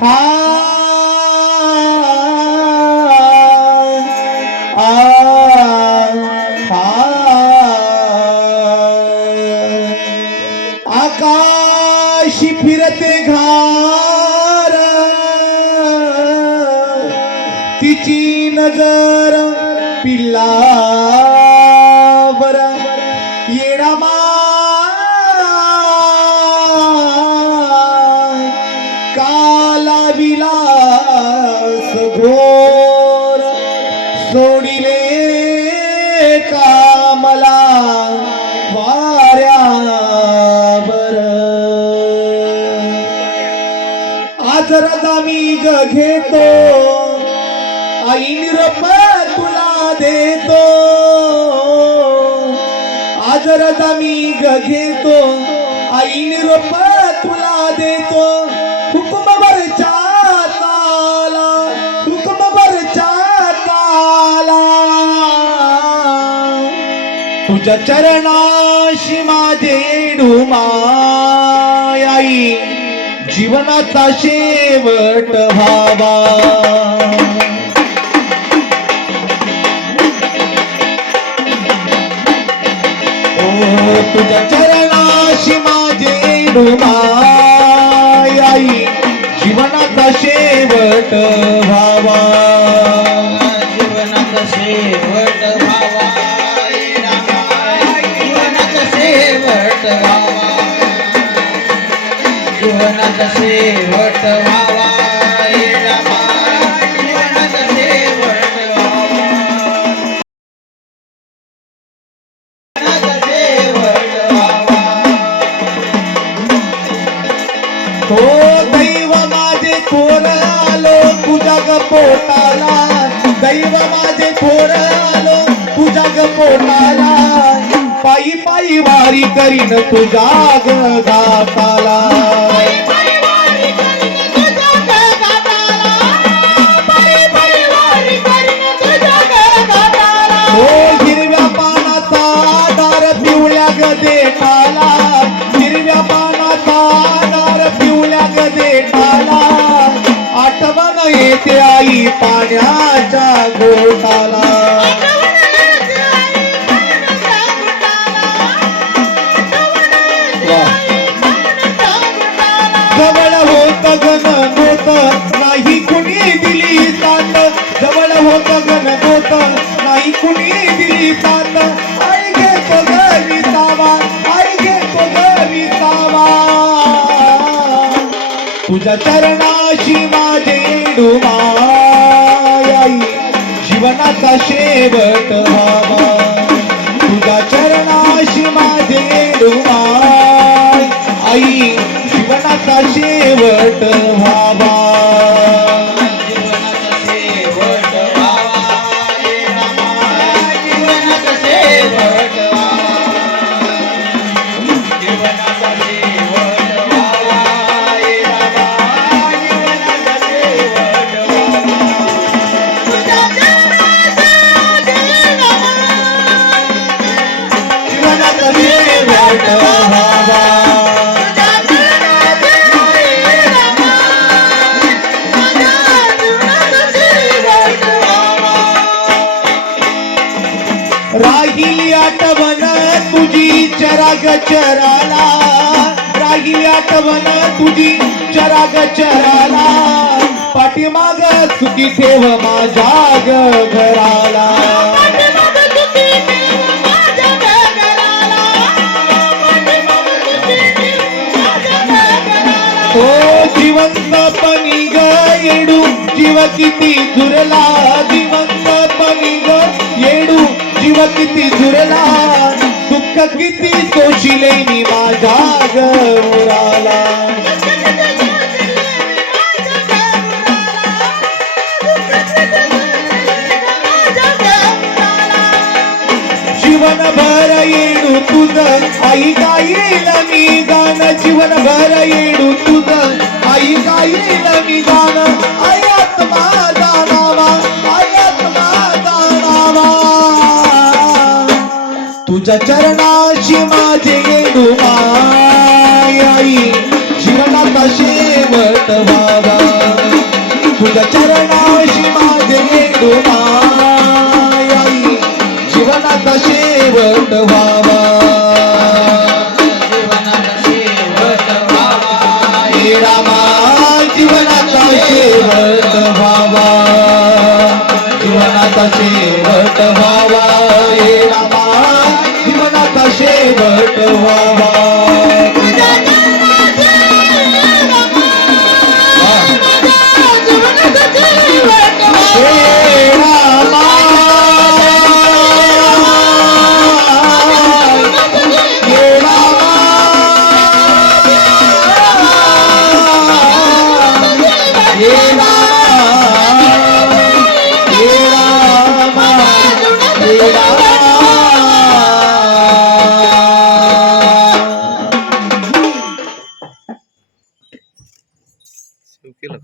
हा आ हा आकाशी फिरते घार तिची नजर पिल्लावर येडा काला विलास घोर सोडिले कामला वाऱ्यावर आज रजा मी घेतो आई निरोप तुला देतो आज रजा मी घेतो आई निरोप तुला देतो हुकुमवरच्या ताला हुकुमवरच्या ताला तुझ्या चरणाशी माझे डुमाई आई जीवनाचा शेवट व्हावा तुझ्या चरणाशी माझे डुमाई आई जीवनाचा शेवट व्हावा जीवनाचा शेवट व्हावा जीवनाचा शेवट व्हावा जीवनाचा शेवट व्हावा जीवनाचा शेवट व्हावा हो दैव माझे थोर आलो तुझ्या पोटाला दैव माझे थोर आलो तुझ्या पोटाला पायी पायी वारी करीन तुझ्या गाताला हो हिरव्या पानाचा दार पिवळ्या गदेठाला हिरव्या पानाचा दार पिवळ्या गदेठाला आठवण येते आई पाण्याच्या गोठाला जवळ होत घन गोत नाही कुणी दिली साथ जवळ होत घन गोत नाही कुणी दिली साथ आई घेतो घरी सावा आई घेतो घरी सावा तुझ्या चरणाशी माझे डुमाई आई जीवनाचा शेवट व्हावा तुझ्या चरणाशी माझे डुमाई आई जीवनाचा शेवट व्हावा जीवनाचा शेवट व्हावा जीवनाचा शेवट व्हावा जीवनाचा शेवट व्हावा जीवनाचा शेवट व्हावा जीवनाचा शेवट व्हावा राहिली आठवण तुझी चराग चराला राहिली आठवण तुझी चराग चराला पाठीमाग सुखी ठेव माझ्या घराला हो जिवंतपणी ग येडू जीव किती झुरला जिवंतपणी ग येडू जीव किती झुरला दुःख किती सोशिले मी माझ्या गौराला जीवनभर येडू तुझं आई गाईल मी गाणं जीवनभर येडू तुझं आई गाईल मी गाणं आई आत्मा जाणावा आई आत्मा जाणावा तुझ्या चरणाशी माझे येडू आई जीवनाचा शेवट व्हावा तुझ्या चरणाशी माझे येतो माई जीवनाचा शेवट व्हावा जीवनाचा शेवट व्हावा हे रामा जीवनाचा शेवट व्हावा जीवनाचा शेवट व्हावा हे रामा जीवनाचा शेवट व्हावा हे रामा हे रामा हे रामा हे रामा केलं